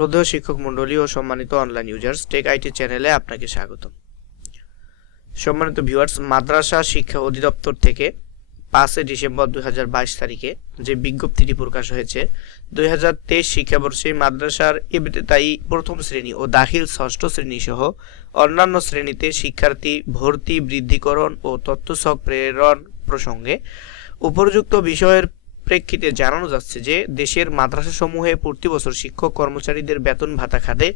শ্রদ্ধেয় শিক্ষক মণ্ডলী ও সম্মানিত অনলাইন ইউজার্স, টেক আইটি চ্যানেলে আপনাকে স্বাগতম। সম্মানিত ভিউয়ার্স, মাদ্রাসা শিক্ষা অধিদপ্তর থেকে 5 ডিসেম্বর 2022 তারিখে যে বিজ্ঞপ্তিটি প্রকাশ হয়েছে, 2023 শিক্ষাবর্ষে মাদ্রাসার ইবতেদায়ী প্রথম শ্রেণী ও দাখিল ষষ্ঠ শ্রেণী সহ অন্যান্য শ্রেণীতে শিক্ষার্থী ভর্তি, বৃদ্ধিকরণ ও তথ্যসহ প্রেরণ প্রসঙ্গে উপযুক্ত বিষয়ের প্রেক্ষিতে জানানো যাচ্ছে যে দেশের মাদ্রাসাসমূহে প্রতি বছর শিক্ষক কর্মচারীদের বেতন ভাতা খাতে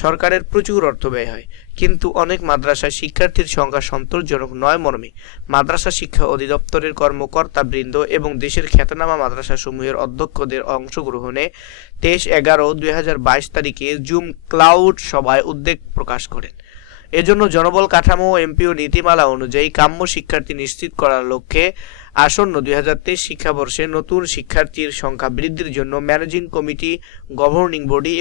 সরকারের প্রচুর অর্থ ব্যয় হয়, কিন্তু অনেক মাদ্রাসায় শিক্ষার্থীর সংখ্যা সন্তোষজনক নয় মর্মে মাদ্রাসা শিক্ষা অধিদপ্তরের কর্মকর্তাবৃন্দ এবং দেশের খ্যাতনামা মাদ্রাসাসমূহের অধ্যক্ষদের অংশগ্রহণে 23/11/2022 তারিখে জুম ক্লাউড সভায় উদ্বেগ প্রকাশ করেন। এজন্য জনবল কাঠামো ও এমপিও নীতিমালা অনুযায়ী কাম্য শিক্ষার্থী নিশ্চিত করার লক্ষ্যে আসন্ন 2023 শিক্ষাবর্ষে নতুন শিক্ষার্থীর সংখ্যা বৃদ্ধির জন্য ম্যানেজিং কমিটি, গভর্নিং বডি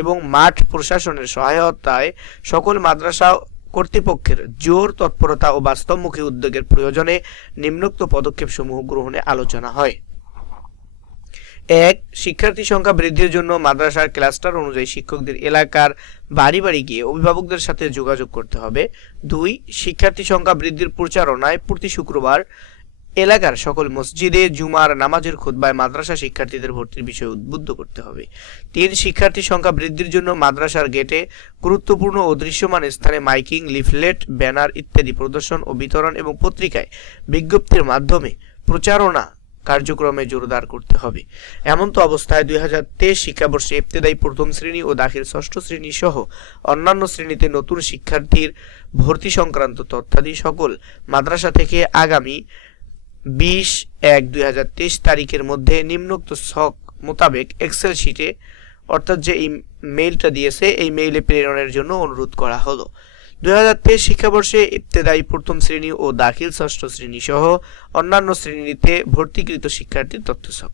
এবং মাঠ প্রশাসনের সহায়তায় সকল মাদ্রাসা কর্তৃপক্ষের জোর তৎপরতা ও বাস্তবমুখী উদ্যোগের প্রয়োজনে নিম্নোক্ত পদক্ষেপসমূহ গ্রহণে আলোচনা হয়। 1. শিক্ষার্থী সংখ্যা বৃদ্ধির জন্য মাদ্রাসার ক্লাস্টার অনুযায়ী শিক্ষকদের এলাকার বাড়ি বাড়ি গিয়ে অভিভাবকদের সাথে যোগাযোগ করতে হবে। 2. শিক্ষার্থী সংখ্যা বৃদ্ধির প্রচারণায় প্রতি শুক্রবার এলাকার সকল মসজিদে জুমার নামাজের খুতবায় মাদ্রাসা শিক্ষার্থীদের ভর্তির বিষয়ে উদ্বুদ্ধ করতে হবে। 3. শিক্ষার্থী সংখ্যা বৃদ্ধির জন্য মাদ্রাসার গেটে গুরুত্বপূর্ণ ও দৃশ্যমান স্থানে মাইকিং, লিফলেট, ব্যানার ইত্যাদি প্রদর্শন ও বিতরণ এবং পত্রিকায় বিজ্ঞপ্তির মাধ্যমে প্রচারণা কার্যক্রমে জোরদার করতে হবে। এমন তো অবস্থায় 2023 শিক্ষাবর্ষে ইবতেদায়ী প্রথম শ্রেণী ও দাখিল ষষ্ঠ শ্রেণী সহ অন্যান্য শ্রেণীতে নতুন শিক্ষার্থীর ভর্তি সংক্রান্ত তথ্যাদি সকল মাদ্রাসা থেকে আগামী 20/1/2023 তারিখের মধ্যে নিম্নোক্ত ছক মোতাবেক এক্সেল শিটে অর্থাৎ যে মেইলটা দিয়েছে এই মেইলে প্রেরণের জন্য অনুরোধ করা হলো। 2023 শিক্ষাবর্ষে ইবতেদায়ী প্রথম শ্রেণী ও দাখিল ষষ্ঠ শ্রেণী সহ অন্যান্য শ্রেণীতে ভর্তিকৃত শিক্ষার্থীর তথ্যসূচক।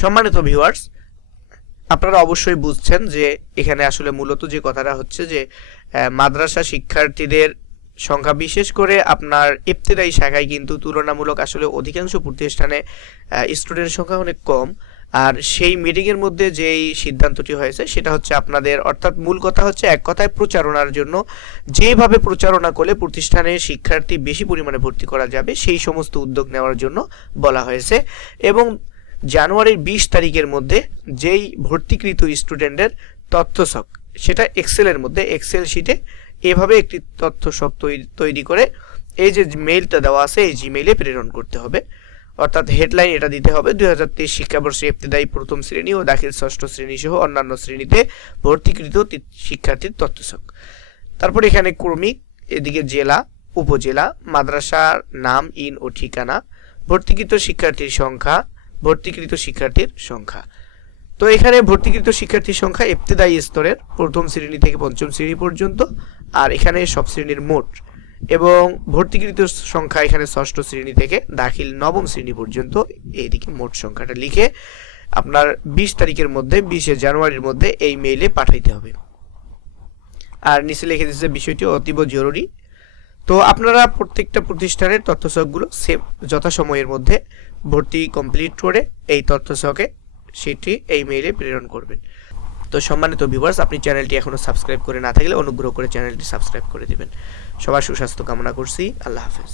সম্মানিত ভিউয়ার্স, আপনারা অবশ্যই বুঝছেন যে এখানে আসলে মূলত যে কথাটা হচ্ছে যে মাদ্রাসা শিক্ষার্থীদের সংখ্যা, বিশেষ করে আপনার ইবতেদায়ী শাখায় কিন্তু তুলনামূলক আসলে অধিকাংশ প্রতিষ্ঠানে স্টুডেন্টের সংখ্যা অনেক কম। আর সেই মিটিংয়ের মধ্যে যেই সিদ্ধান্তটি হয়েছে সেটা হচ্ছে আপনাদের, অর্থাৎ মূল কথা হচ্ছে এক কথায় প্রচারণার জন্য যেভাবে প্রচারণা করলে প্রতিষ্ঠানে শিক্ষার্থী বেশি পরিমাণে ভর্তি করা যাবে সেই সমস্ত উদ্যোগ নেওয়ার জন্য বলা হয়েছে। এবং জানুয়ারির 20 তারিখের মধ্যে যেই ভর্তিকৃত স্টুডেন্টের তথ্যসূচক সেটা এক্সেলের মধ্যে এক্সেল শিটে এভাবে একটি তথ্যসূচক তৈরি করে এই যে মেইলটা দেওয়া আছে এই জিমেইলে প্রেরণ করতে হবে। অর্থাৎ হেডলাইন এটা দিতে হবে 2023 শিক্ষাবর্ষে ইবতেদায়ী প্রথম শ্রেণী ও দাখিল ষষ্ঠ শ্রেণী সহ অন্যান্য শ্রেণীতে ভর্তিকৃত শিক্ষার্থীর তথ্যসূচক। তারপর এখানে ক্রমিক, এদিকে জেলা, উপজেলা, মাদ্রাসার নাম, ইন ও ঠিকানা, ভর্তিকৃত শিক্ষার্থীর সংখ্যা। তো এখানে ভর্তিকৃত শিক্ষার্থীর সংখ্যা ইবতেদায়ী স্তরের প্রথম শ্রেণী থেকে পঞ্চম শ্রেণী পর্যন্ত, আর এখানে সব শ্রেণীর মোট, এবং ভর্তিকৃত সংখ্যা এখানে ষষ্ঠ শ্রেণী থেকে দাখিল নবম শ্রেণী পর্যন্ত, এইদিকে মোট সংখ্যাটা লিখে আপনার 20 তারিখের মধ্যে 20 জানুয়ারির মধ্যে এই মেইলে পাঠাইতে হবে। আর নিচে লিখে দিচ্ছে বিষয়টি অতীব জরুরি। তো আপনারা প্রত্যেকটা প্রতিষ্ঠানের তথ্যসূচকগুলো যথাসময়ের মধ্যে ভর্তি কমপ্লিট করে এই তথ্যসূচকে সেটি এই মেইলে প্রেরণ করবেন। তো সম্মানিত ভিউয়ার্স, আপনি চ্যানেলটি এখনো সাবস্ক্রাইব করে না থাকলে অনুগ্রহ করে চ্যানেলটি সাবস্ক্রাইব করে দিবেন। সবার সুস্বাস্থ্য কামনা করছি। আল্লাহ হাফেজ।